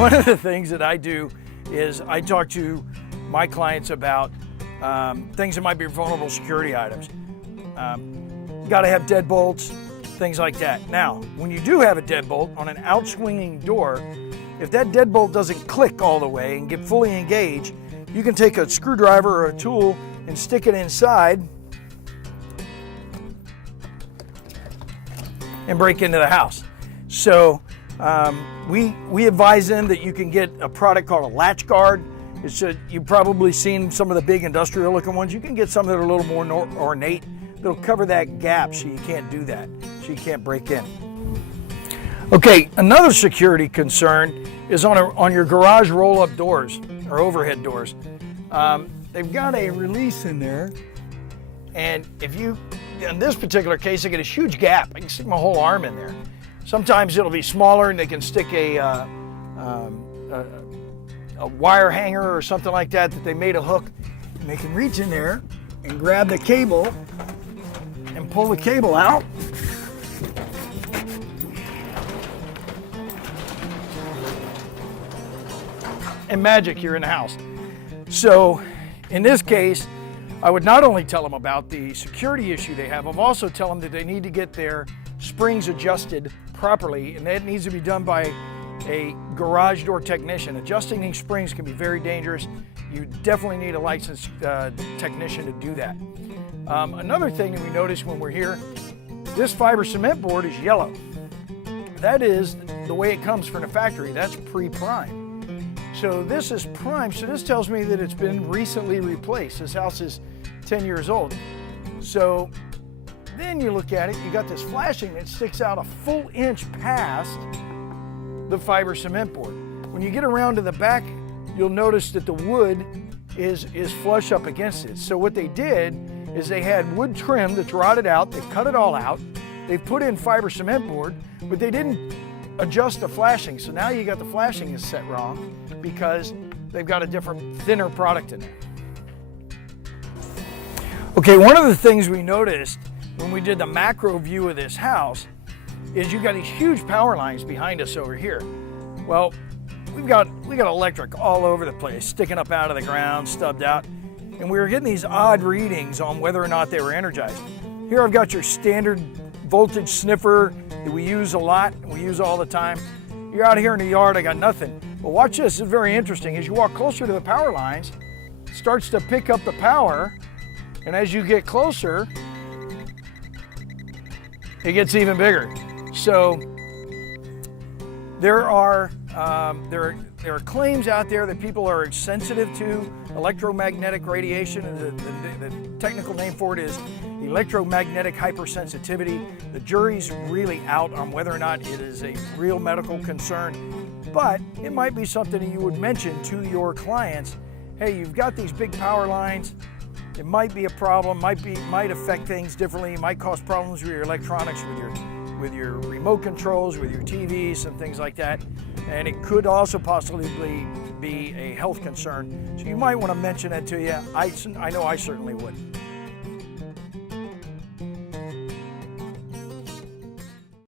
One of the things that I do is I talk to my clients about things that might be vulnerable security items. Got to have deadbolts, things like that. Now, when you do have a deadbolt on an out-swinging door, if that deadbolt doesn't click all the way and get fully engaged, you can take a screwdriver or a tool and stick it inside and break into the house. So we advise them that you can get a product called a latch guard. You've probably seen some of the big industrial looking ones. You can get some that are a little more ornate. That'll cover that gap so you can't do that, so you can't break in. Okay, another security concern is on your garage roll-up doors or overhead doors. They've got a release in there, and in this particular case, they get a huge gap. I can stick my whole arm in there. Sometimes it'll be smaller and they can stick a wire hanger or something like that they made a hook, and they can reach in there and grab the cable and pull the cable out. And magic, you're in the house. So in this case, I would not only tell them about the security issue they have, I've also tell them that they need to get their springs adjusted properly, and that needs to be done by a garage door technician. Adjusting these springs can be very dangerous. You definitely need a licensed technician to do that. Another thing that we notice when we're here, this fiber cement board is yellow. That is the way it comes from the factory. That's pre-primed. So this is primed, so this tells me that it's been recently replaced. This house is 10 years old. So then you look at it, you got this flashing that sticks out a full inch past the fiber cement board. When you get around to the back, you'll notice that the wood is flush up against it. So what they did is they had wood trim that's rotted out, they cut it all out, they've put in fiber cement board, but they didn't adjust the flashing. So now you got the flashing is set wrong because they've got a different, thinner product in there. Okay, one of the things we noticed when we did the macro view of this house is you got these huge power lines behind us over here. Well, we got electric all over the place, sticking up out of the ground, stubbed out, and we were getting these odd readings on whether or not they were energized. Here I've got your standard voltage sniffer that we use a lot, we use all the time. You're out here in the yard, I got nothing. But watch this, it's very interesting. As you walk closer to the power lines, it starts to pick up the power, and as you get closer, it gets even bigger. So there are claims out there that people are sensitive to electromagnetic radiation, and the technical name for it is electromagnetic hypersensitivity. The jury's really out on whether or not it is a real medical concern, but it might be something that you would mention to your clients. Hey, you've got these big power lines. It might be a problem, might affect things differently. It might cause problems with your electronics, with your remote controls, with your TVs and things like that. And it could also possibly be a health concern. So you might want to mention it to you. I know I certainly would.